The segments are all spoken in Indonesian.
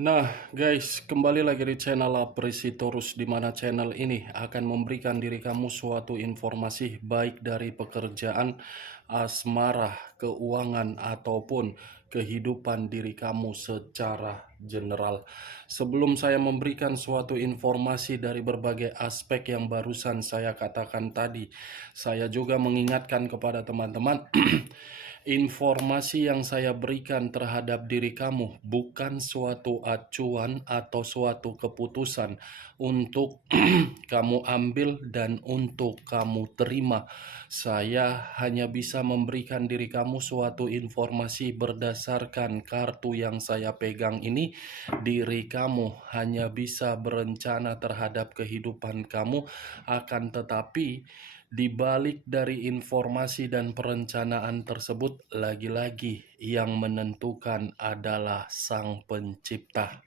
Nah, guys, kembali lagi di channel Apresitorus, di mana channel ini akan memberikan diri kamu suatu informasi baik dari pekerjaan, asmara, keuangan, ataupun kehidupan diri kamu secara general. Sebelum saya memberikan suatu informasi dari berbagai aspek yang barusan saya katakan tadi, saya juga mengingatkan kepada teman-teman informasi yang saya berikan terhadap diri kamu bukan suatu acuan atau suatu keputusan untuk kamu ambil dan untuk kamu terima. Saya hanya bisa memberikan diri kamu suatu informasi berdasarkan kartu yang saya pegang ini. Diri kamu hanya bisa berencana terhadap kehidupan kamu, akan tetapi di balik dari informasi dan perencanaan tersebut, lagi-lagi yang menentukan adalah Sang Pencipta.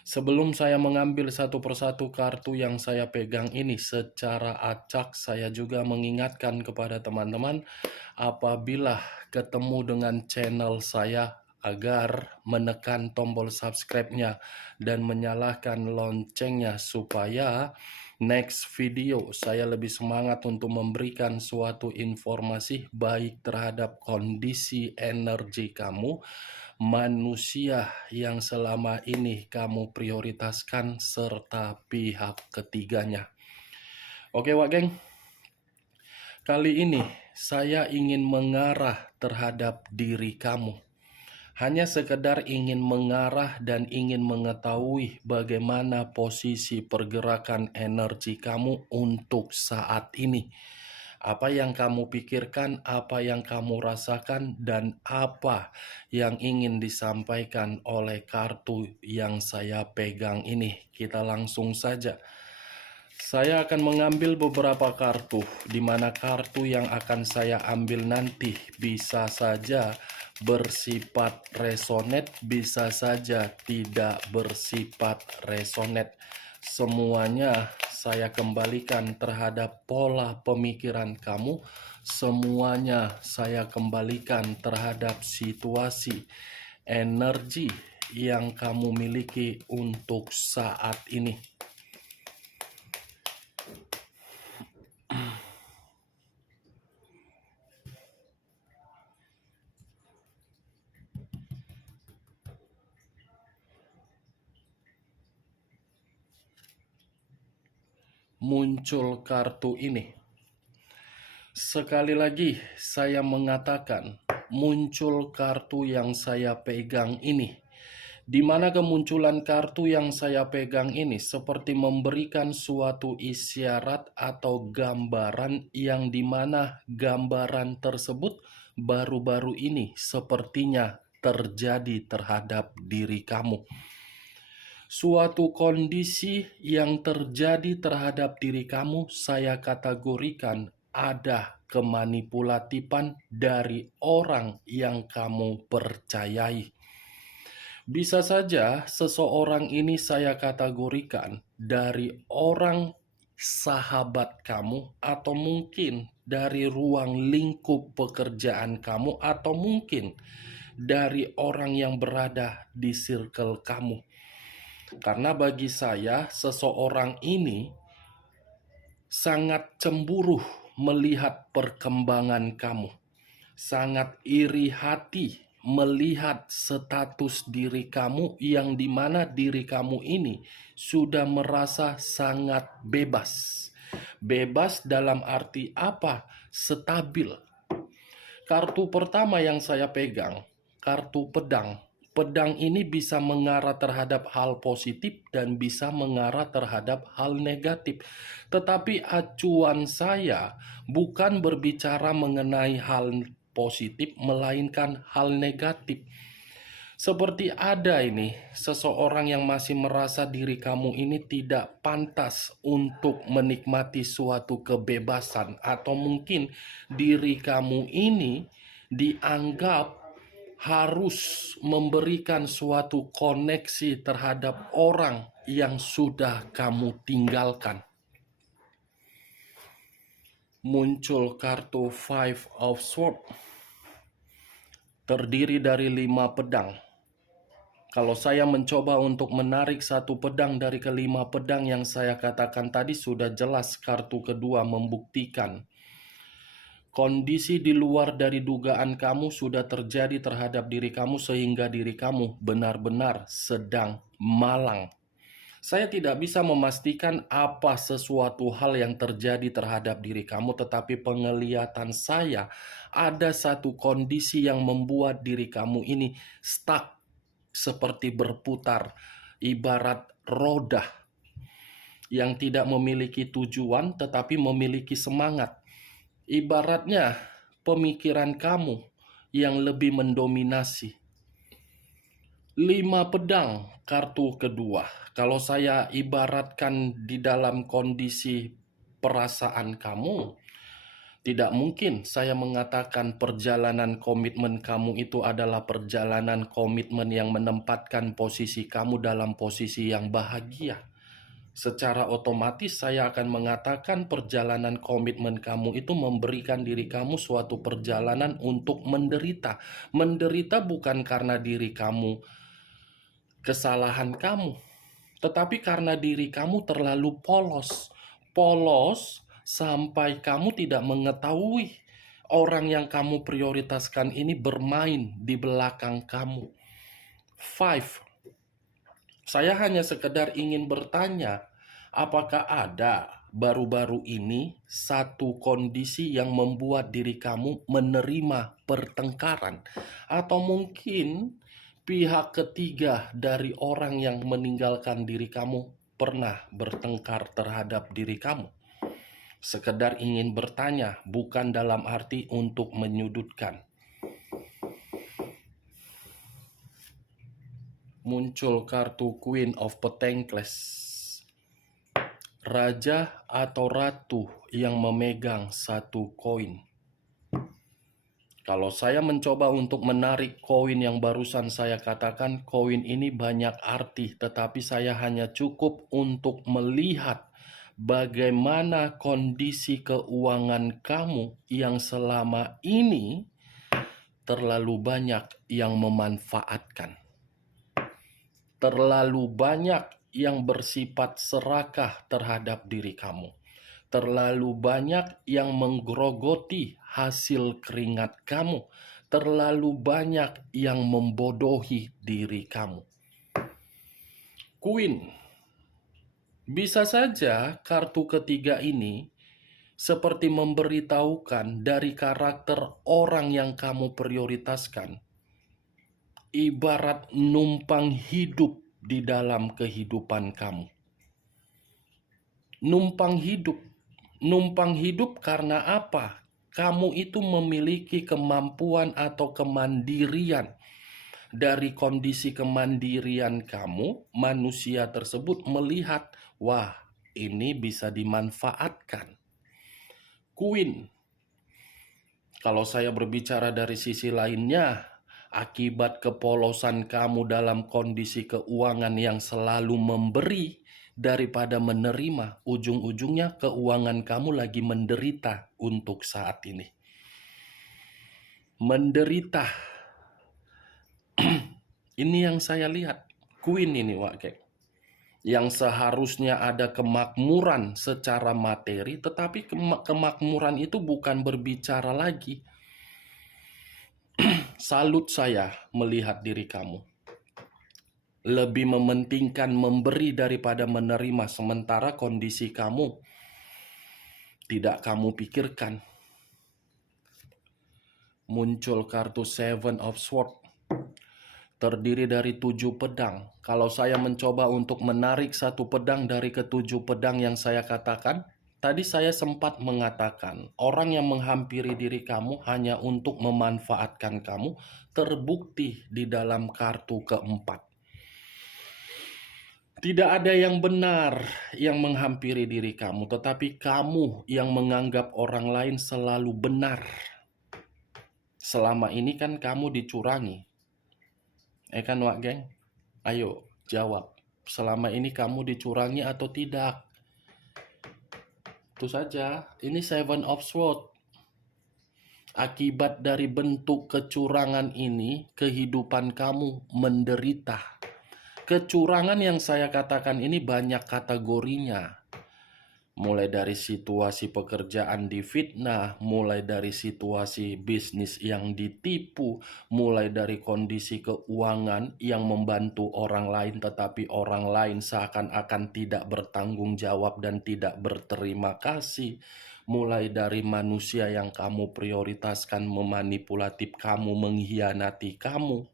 Sebelum saya mengambil satu persatu kartu yang saya pegang ini secara acak, saya juga mengingatkan kepada teman-teman apabila ketemu dengan channel saya agar menekan tombol subscribe-nya dan menyalakan loncengnya supaya next video saya lebih semangat untuk memberikan suatu informasi baik terhadap kondisi energi kamu, manusia yang selama ini kamu prioritaskan, serta pihak ketiganya. Oke Wak Geng, kali ini saya ingin mengarah terhadap diri kamu. Hanya sekedar ingin mengarah dan ingin mengetahui bagaimana posisi pergerakan energi kamu untuk saat ini. Apa yang kamu pikirkan, apa yang kamu rasakan, dan apa yang ingin disampaikan oleh kartu yang saya pegang ini. Kita langsung saja. Saya akan mengambil beberapa kartu, di mana kartu yang akan saya ambil nanti bisa saja bersifat resonate, bisa saja tidak bersifat resonate. Semuanya saya kembalikan terhadap pola pemikiran kamu, semuanya saya kembalikan terhadap situasi, energi yang kamu miliki untuk saat ini. Muncul kartu ini. Sekali lagi saya mengatakan, muncul kartu yang saya pegang ini. Di mana kemunculan kartu yang saya pegang ini seperti memberikan suatu isyarat atau gambaran yang dimana gambaran tersebut baru-baru ini sepertinya terjadi terhadap diri kamu. Suatu kondisi yang terjadi terhadap diri kamu, saya kategorikan ada kemanipulatifan dari orang yang kamu percayai. Bisa saja seseorang ini saya kategorikan dari orang sahabat kamu, atau mungkin dari ruang lingkup pekerjaan kamu, atau mungkin dari orang yang berada di circle kamu. Karena bagi saya, seseorang ini sangat cemburu melihat perkembangan kamu. Sangat iri hati melihat status diri kamu yang dimana diri kamu ini sudah merasa sangat bebas. Bebas dalam arti apa? Stabil. Kartu pertama yang saya pegang, kartu pedang. Pedang ini bisa mengarah terhadap hal positif dan bisa mengarah terhadap hal negatif. Tetapi acuan saya bukan berbicara mengenai hal positif, melainkan hal negatif. Seperti ada ini, seseorang yang masih merasa diri kamu ini tidak pantas untuk menikmati suatu kebebasan, atau mungkin diri kamu ini dianggap harus memberikan suatu koneksi terhadap orang yang sudah kamu tinggalkan. Muncul kartu Five of Swords, terdiri dari 5 pedang. Kalau saya mencoba untuk menarik satu pedang dari kelima pedang yang saya katakan tadi, sudah jelas kartu kedua membuktikan kondisi di luar dari dugaan kamu sudah terjadi terhadap diri kamu sehingga diri kamu benar-benar sedang malang. Saya tidak bisa memastikan apa sesuatu hal yang terjadi terhadap diri kamu, tetapi penglihatan saya ada satu kondisi yang membuat diri kamu ini stuck, seperti berputar, ibarat roda yang tidak memiliki tujuan tetapi memiliki semangat. Ibaratnya pemikiran kamu yang lebih mendominasi. 5 pedang, kartu kedua. Kalau saya ibaratkan di dalam kondisi perasaan kamu, tidak mungkin saya mengatakan perjalanan komitmen kamu itu adalah perjalanan komitmen yang menempatkan posisi kamu dalam posisi yang bahagia. Secara otomatis saya akan mengatakan perjalanan komitmen kamu itu memberikan diri kamu suatu perjalanan untuk menderita. Menderita bukan karena diri kamu, kesalahan kamu, tetapi karena diri kamu terlalu polos. Polos sampai kamu tidak mengetahui orang yang kamu prioritaskan ini bermain di belakang kamu. 5. Saya hanya sekedar ingin bertanya, apakah ada baru-baru ini satu kondisi yang membuat diri kamu menerima pertengkaran? Atau mungkin pihak ketiga dari orang yang meninggalkan diri kamu pernah bertengkar terhadap diri kamu? Sekedar ingin bertanya, bukan dalam arti untuk menyudutkan. Muncul kartu Queen of Pentacles, raja atau ratu yang memegang satu koin. Kalau saya mencoba untuk menarik koin yang barusan saya katakan, koin ini banyak arti, tetapi saya hanya cukup untuk melihat bagaimana kondisi keuangan kamu yang selama ini terlalu banyak yang memanfaatkan. Terlalu banyak yang bersifat serakah terhadap diri kamu. Terlalu banyak yang menggerogoti hasil keringat kamu. Terlalu banyak yang membodohi diri kamu. Queen. Bisa saja kartu ketiga ini seperti memberitahukan dari karakter orang yang kamu prioritaskan. Ibarat numpang hidup di dalam kehidupan kamu. Numpang hidup. Numpang hidup karena apa? Kamu itu memiliki kemampuan atau kemandirian. Dari kondisi kemandirian kamu, manusia tersebut melihat, wah, ini bisa dimanfaatkan. Queen. Kalau saya berbicara dari sisi lainnya, akibat kepolosan kamu dalam kondisi keuangan yang selalu memberi daripada menerima, ujung-ujungnya keuangan kamu lagi menderita untuk saat ini. Menderita. Ini yang saya lihat. Queen ini, Wak. Yang seharusnya ada kemakmuran secara materi, tetapi kemakmuran itu bukan berbicara lagi. Salut saya melihat diri kamu. Lebih mementingkan memberi daripada menerima, sementara kondisi kamu tidak kamu pikirkan. Muncul kartu Seven of Swords. Terdiri dari 7 pedang. Kalau saya mencoba untuk menarik satu pedang dari ketujuh pedang yang saya katakan, tadi saya sempat mengatakan, orang yang menghampiri diri kamu hanya untuk memanfaatkan kamu, terbukti di dalam kartu keempat. Tidak ada yang benar yang menghampiri diri kamu, tetapi kamu yang menganggap orang lain selalu benar. Selama ini kan kamu dicurangi. Kan, Wak, geng? Ayo, jawab. Selama ini kamu dicurangi atau tidak? Itu saja. Ini Seven of Swords. Akibat dari bentuk kecurangan ini, kehidupan kamu menderita. Kecurangan yang saya katakan ini banyak kategorinya. Mulai dari situasi pekerjaan difitnah, mulai dari situasi bisnis yang ditipu, mulai dari kondisi keuangan yang membantu orang lain tetapi orang lain seakan-akan tidak bertanggung jawab dan tidak berterima kasih. Mulai dari manusia yang kamu prioritaskan memanipulatif kamu, mengkhianati kamu.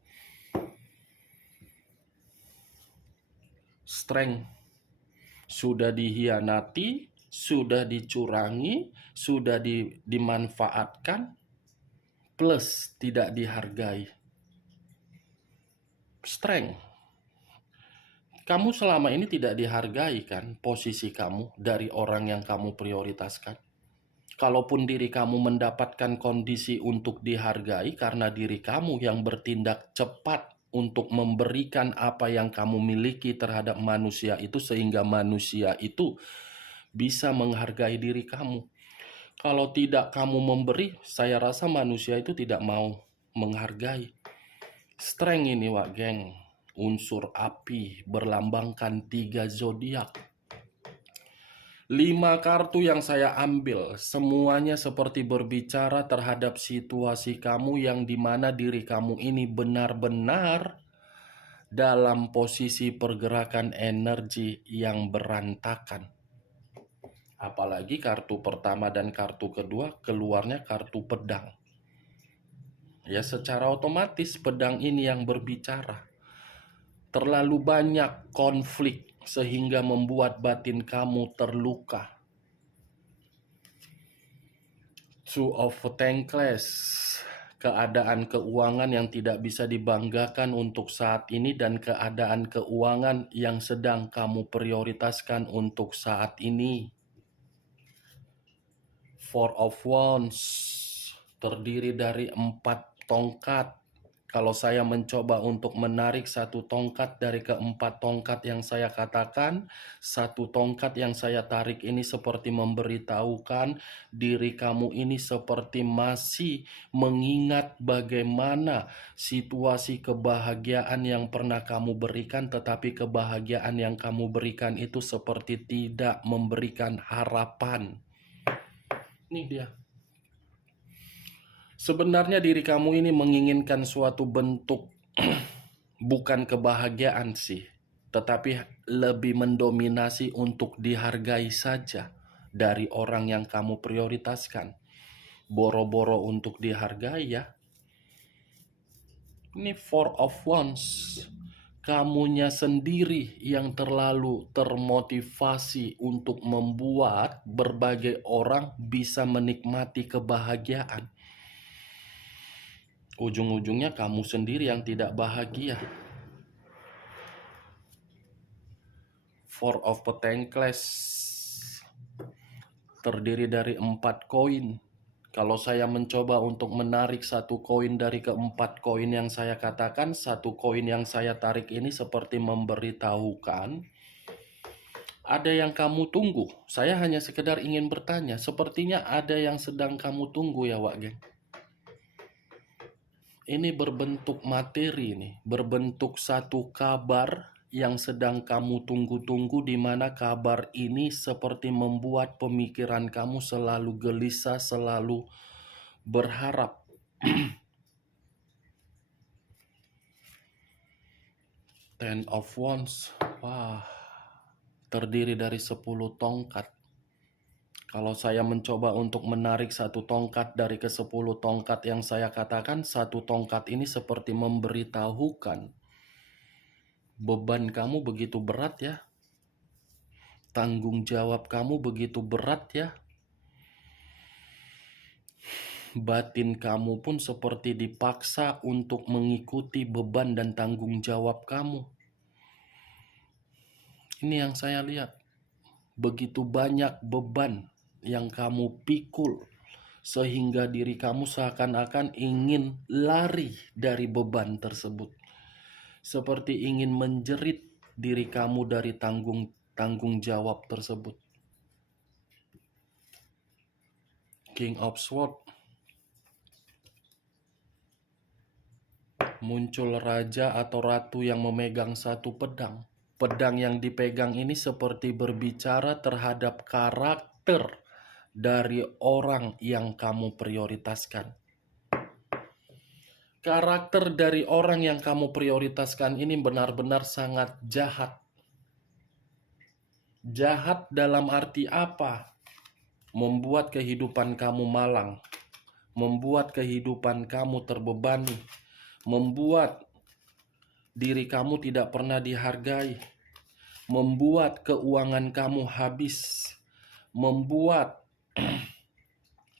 Strength sudah dihianati, sudah dicurangi, sudah dimanfaatkan, plus tidak dihargai. Strength. Kamu selama ini tidak dihargai kan posisi kamu dari orang yang kamu prioritaskan. Kalaupun diri kamu mendapatkan kondisi untuk dihargai karena diri kamu yang bertindak cepat untuk memberikan apa yang kamu miliki terhadap manusia itu sehingga manusia itu bisa menghargai diri kamu. Kalau tidak kamu memberi, saya rasa manusia itu tidak mau menghargai. Strength ini, Wak Geng, unsur api berlambangkan 3 zodiak. 5 kartu yang saya ambil, semuanya seperti berbicara terhadap situasi kamu yang dimana diri kamu ini benar-benar dalam posisi pergerakan energi yang berantakan. Apalagi kartu pertama dan kartu kedua keluarnya kartu pedang. Ya secara otomatis pedang ini yang berbicara. Terlalu banyak konflik sehingga membuat batin kamu terluka. Two of Pentacles, keadaan keuangan yang tidak bisa dibanggakan untuk saat ini dan keadaan keuangan yang sedang kamu prioritaskan untuk saat ini. Four of Wands, terdiri dari 4 tongkat. Kalau saya mencoba untuk menarik 1 tongkat dari ke-4 tongkat yang saya katakan, 1 tongkat yang saya tarik ini seperti memberitahukan diri kamu ini seperti masih mengingat bagaimana situasi kebahagiaan yang pernah kamu berikan, tetapi kebahagiaan yang kamu berikan itu seperti tidak memberikan harapan. Ini dia. Sebenarnya diri kamu ini menginginkan suatu bentuk bukan kebahagiaan sih, tetapi lebih mendominasi untuk dihargai saja dari orang yang kamu prioritaskan. Boro-boro untuk dihargai ya. Ini Four of Wands. Kamunya sendiri yang terlalu termotivasi untuk membuat berbagai orang bisa menikmati kebahagiaan. Ujung-ujungnya kamu sendiri yang tidak bahagia. Four of Pentacles terdiri dari 4 koin. Kalau saya mencoba untuk menarik 1 koin dari ke-4 koin yang saya katakan, 1 koin yang saya tarik ini seperti memberitahukan ada yang kamu tunggu. Saya hanya sekedar ingin bertanya, sepertinya ada yang sedang kamu tunggu ya, Wak Geng. Ini berbentuk materi nih, berbentuk satu kabar yang sedang kamu tunggu-tunggu, di mana kabar ini seperti membuat pemikiran kamu selalu gelisah, selalu berharap. Ten of Wands. Wah, terdiri dari 10 tongkat. Kalau saya mencoba untuk menarik 1 tongkat dari ke-10 tongkat yang saya katakan, 1 tongkat ini seperti memberitahukan beban kamu begitu berat ya. Tanggung jawab kamu begitu berat ya. Batin kamu pun seperti dipaksa untuk mengikuti beban dan tanggung jawab kamu. Ini yang saya lihat. Begitu banyak beban yang kamu pikul sehingga diri kamu seakan-akan ingin lari dari beban tersebut. Seperti ingin menjerit diri kamu dari tanggung jawab tersebut. King of Swords. Muncul raja atau ratu yang memegang satu pedang. Pedang yang dipegang ini seperti berbicara terhadap karakter dari orang yang kamu prioritaskan. Karakter dari orang yang kamu prioritaskan ini benar-benar sangat jahat. Jahat dalam arti apa? Membuat kehidupan kamu malang, membuat kehidupan kamu terbebani, membuat diri kamu tidak pernah dihargai, membuat keuangan kamu habis, membuat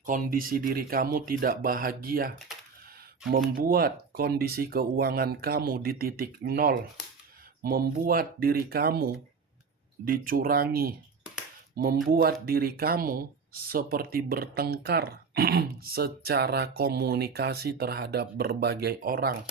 kondisi diri kamu tidak bahagia, membuat kondisi keuangan kamu di titik nol, membuat diri kamu dicurangi, membuat diri kamu seperti bertengkar secara komunikasi terhadap berbagai orang,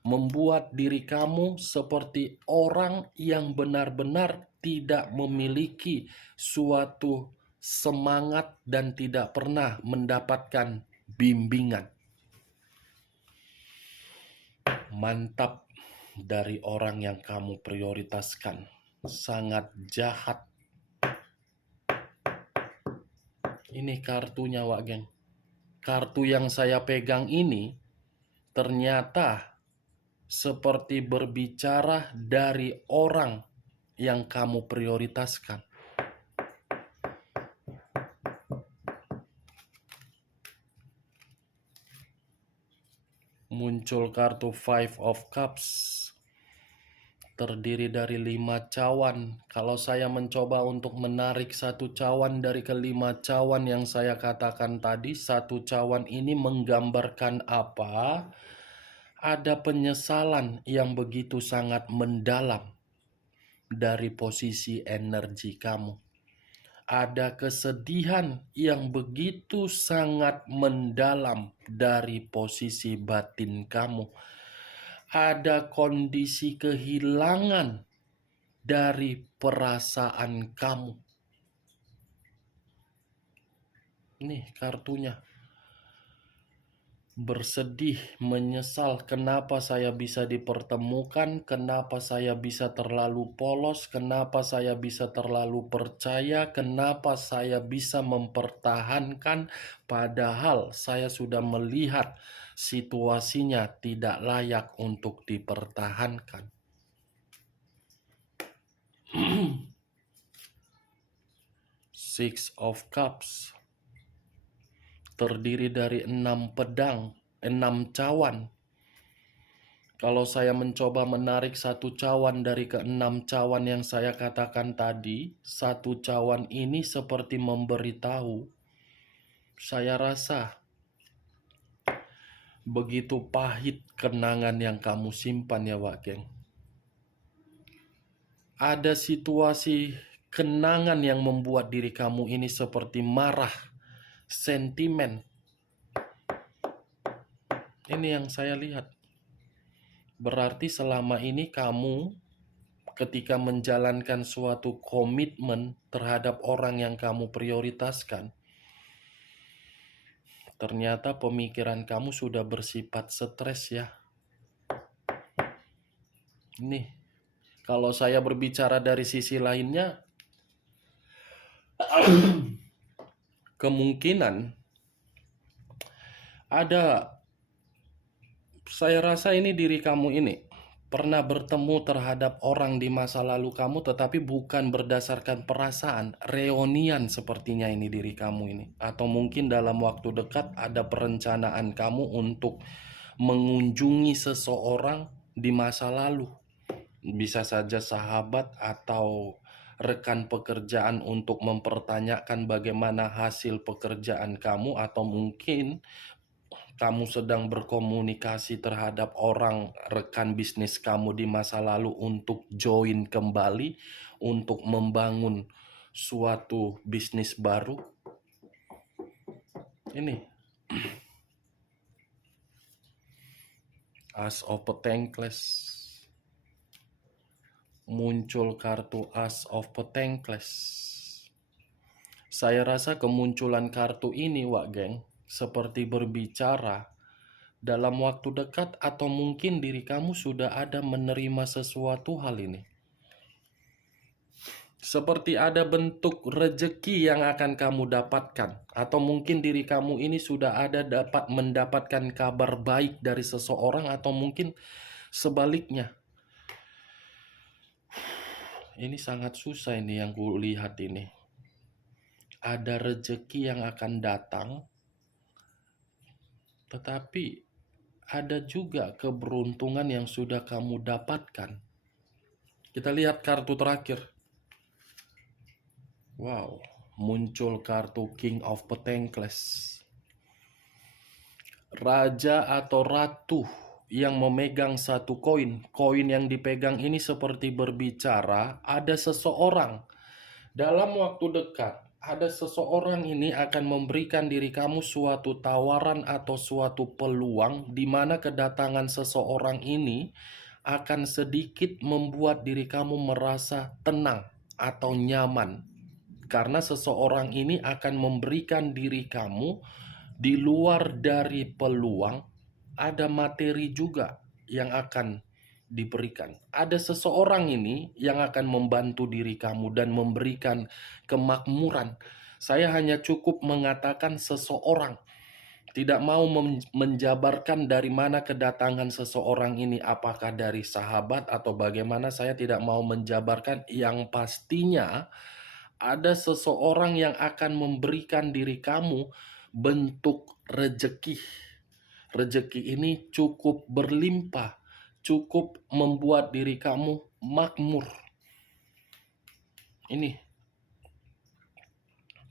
membuat diri kamu seperti orang yang benar-benar tidak memiliki suatu semangat dan tidak pernah mendapatkan bimbingan. Mantap dari orang yang kamu prioritaskan. Sangat jahat. Ini kartunya, Wak Geng. Kartu yang saya pegang ini ternyata seperti berbicara dari orang yang kamu prioritaskan. Muncul kartu Five of Cups. Terdiri dari 5 cawan. Kalau saya mencoba untuk menarik satu cawan dari kelima cawan yang saya katakan tadi, satu cawan ini menggambarkan apa? Ada penyesalan yang begitu sangat mendalam dari posisi energi kamu. Ada kesedihan yang begitu sangat mendalam dari posisi batin kamu. Ada kondisi kehilangan dari perasaan kamu. Nih kartunya. Bersedih, menyesal, kenapa saya bisa dipertemukan, kenapa saya bisa terlalu polos, kenapa saya bisa terlalu percaya, kenapa saya bisa mempertahankan, padahal saya sudah melihat situasinya tidak layak untuk dipertahankan. Six of Cups terdiri dari 6 pedang, 6 cawan. Kalau saya mencoba menarik satu cawan dari ke-6 cawan yang saya katakan tadi, satu cawan ini seperti memberitahu, saya rasa begitu pahit kenangan yang kamu simpan ya Wak Geng. Ada situasi kenangan yang membuat diri kamu ini seperti marah, sentimen. Ini yang saya lihat. Berarti selama ini kamu ketika menjalankan suatu komitmen terhadap orang yang kamu prioritaskan, ternyata pemikiran kamu sudah bersifat stres ya. Nih, kalau saya berbicara dari sisi lainnya, kemungkinan ada, saya rasa ini diri kamu ini pernah bertemu terhadap orang di masa lalu kamu, tetapi bukan berdasarkan perasaan, reunian sepertinya ini diri kamu ini. Atau mungkin dalam waktu dekat ada perencanaan kamu untuk mengunjungi seseorang di masa lalu. Bisa saja sahabat atau rekan pekerjaan untuk mempertanyakan bagaimana hasil pekerjaan kamu, atau mungkin kamu sedang berkomunikasi terhadap orang rekan bisnis kamu di masa lalu untuk join kembali, untuk membangun suatu bisnis baru. Ini As of Pentacles. Muncul kartu As of Pentacles. Saya rasa kemunculan kartu ini, Wak Geng, seperti berbicara dalam waktu dekat, atau mungkin diri kamu sudah ada menerima sesuatu hal ini. Seperti ada bentuk rejeki yang akan kamu dapatkan, atau mungkin diri kamu ini sudah ada dapat mendapatkan kabar baik dari seseorang, atau mungkin sebaliknya. Ini sangat susah ini yang kulihat ini. Ada rejeki yang akan datang, tetapi ada juga keberuntungan yang sudah kamu dapatkan. Kita lihat kartu terakhir. Wow, muncul kartu King of Pentacles. Raja atau ratu yang memegang satu koin. Koin yang dipegang ini seperti berbicara, ada seseorang dalam waktu dekat. Ada seseorang ini akan memberikan diri kamu suatu tawaran atau suatu peluang, di mana kedatangan seseorang ini akan sedikit membuat diri kamu merasa tenang atau nyaman. Karena seseorang ini akan memberikan diri kamu di luar dari peluang, ada materi juga yang akan diberikan. Ada seseorang ini yang akan membantu diri kamu dan memberikan kemakmuran. Saya hanya cukup mengatakan seseorang, tidak mau menjabarkan dari mana kedatangan seseorang ini, apakah dari sahabat atau bagaimana. Saya tidak mau menjabarkan. Yang pastinya ada seseorang yang akan memberikan diri kamu bentuk rejeki. Rejeki ini cukup berlimpah, cukup membuat diri kamu makmur. Ini.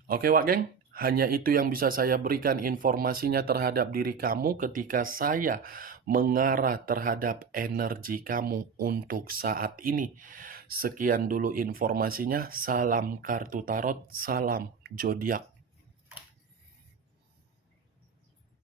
Oke Wak Geng, hanya itu yang bisa saya berikan informasinya terhadap diri kamu ketika saya mengarah terhadap energi kamu untuk saat ini. Sekian dulu informasinya. Salam kartu tarot, salam zodiak.